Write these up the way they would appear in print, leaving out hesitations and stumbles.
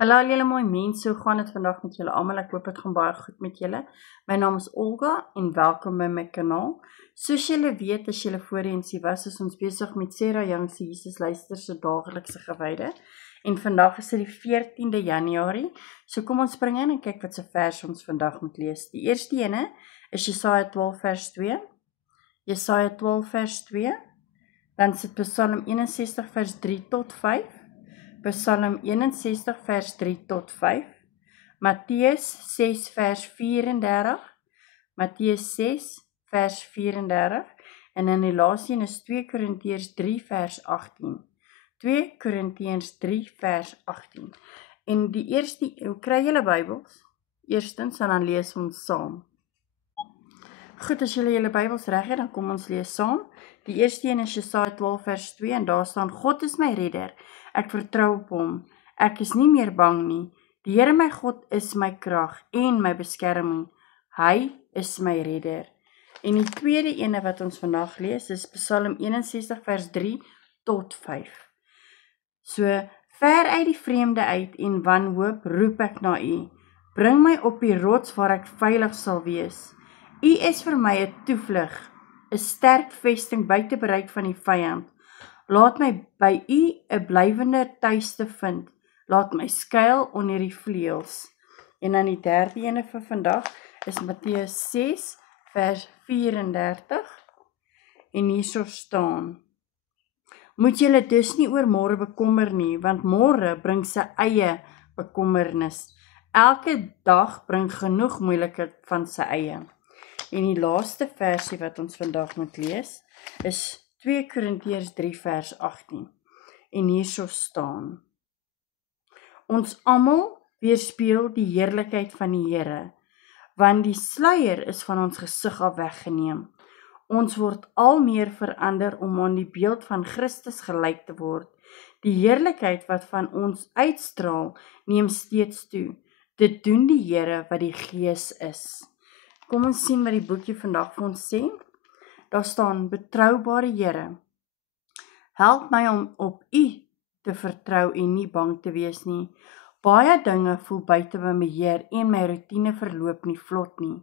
Hallo julle mooi mense, hoe gaan dit vandag met julle almal? Ek hoop dit gaan baie goed met julle. My naam is Olga en welkom by my kanaal. Soos julle weet, as julle voorheen was, is ons besig met Sarah Young se Jesus Luister se daaglikse gewyde. En vandag is dit die 14de Januarie. So kom ons spring in en kyk wat se vers ons vandag moet lees. Die eerste ene is Jesaja 12 vers 2. Jesaja 12 vers 2. Dan sit Psalm 61 vers 3 tot 5. Psalm 61 vers 3 tot 5, Matteus 6 vers 34, Matteus 6 vers 34, en dan die laaste een is 2 Korintiërs 3 vers 18. 2 Korintiërs 3 vers 18. En die eerste, hoe kry julle Bybels? Eerstens, en dan lees ons saam. Goed, as julle julle Bybels reg het, dan kom ons lees saam. Die eerste een is Jesaja 12 vers 2, en daar staan, God is my redder, ek vertrou op hom, ek is nie meer bang nie, die Here my God is my krag en my beskerming, hy is my redder. En die tweede ene wat ons vandag lees, is Psalm 61 vers 3 tot 5. So, ver uit die vreemde uit en wanhoop roep ek na u, bring my op die rots waar ek veilig sal wees. U is vir my 'n toevlug, 'n sterk vesting buite bereik van die vyand. Laat my by u 'n blywende tuiste vind. Laat my skuil onder die vleuels. En dan die derde ene vir vandag is Matteus 6 vers 34. En hierso staan: Moet julle dus nie oor môre bekommer nie, want môre bring sy eie bekommernis. Elke dag bring genoeg moeilikheid van sy eie. En die laaste versie wat ons vandag moet lees is 2 Korintiërs 3 vers 18. En hierso staan: Ons almal weerspieël die heerlikheid van die Here, want die sluier is van ons gesig af weggeneem. Ons word al meer verander om aan die beeld van Christus gelyk te word. Die heerlikheid wat van ons uitstraal, neem steeds toe. Dit doen die Here wat die Gees is. Kom ons sien wat die boekie vandag vir ons sê. Daar staan: Betroubare Here, help my om op u te vertrou en nie bang te wees nie. Baie dinge voel buite my beheer en my roetine verloop nie vlot nie.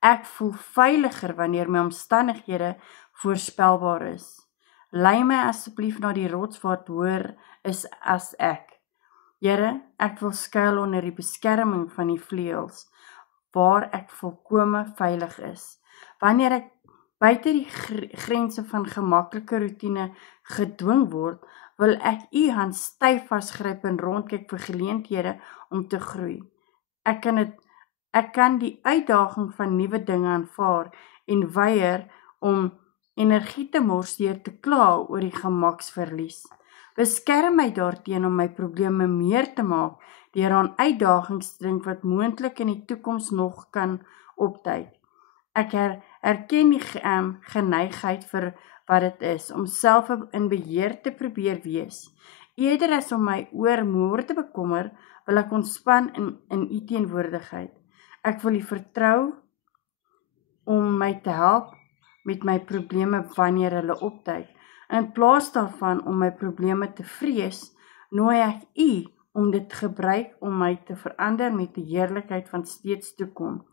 Ek voel veiliger wanneer my omstandighede voorspelbaar is. Lei my asseblief na die rots wat hoër is as ek. Here, ek wil skuil onder die beskerming van die vleuels, waar ek volkome veilig is. Wanneer ek buite die grense van gemaklike roetine gedwing word, wil ek u hand styf vasgryp en rondkyk vir geleenthede om te groei. Ek kan die uitdaging van nuwe dinge aanvaar en weier om energie te mors deur te kla oor die gemaksverlies. Beskerm my daarteen om my probleme meer te maak deur aan uitdagings te dink wat moontlik in die toekoms nog kan opduik. Ek erken die geneigheid vir wat dit is, om self in beheer te probeer wees. Eerder as om my oor môre te bekommer, wil ek ontspan in u teenwoordigheid. Ek wil u vertrou om my te help met my probleme wanneer hulle opduik. In plaas daarvan om my probleme te vrees, nooi ek u om dit gebruik om my te verander met die heerlikheid van steeds toekom,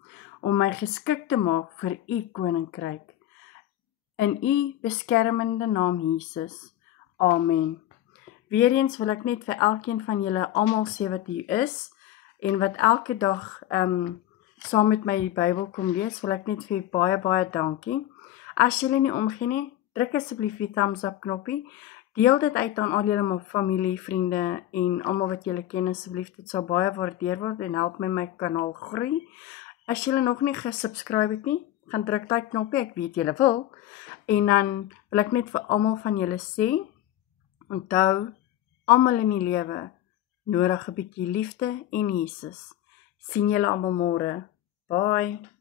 om my geskik te maak vir u koninkryk. In u beskermende naam Jesus. Amen. Weereens wil ek net vir elkeen van julle almal sê wat u is, en wat elke dag saam met my die Bybel kom lees, wil ek net vir u baie, baie dankie. As julle nie omgee nie, druk asseblief die thumbs up knoppie, deel dit uit aan al julle familie, vriende en almal wat julle ken asseblief, dit sal baie waardeer word en help my kanaal groei. As julle nog nie gesubscribe het nie, gaan druk daai knoppie, ek weet julle wil, en dan wil ek net vir almal van julle sê, onthou, almal in die lewe nodig 'n bietjie liefde en Jesus. Sien julle almal môre. Bye.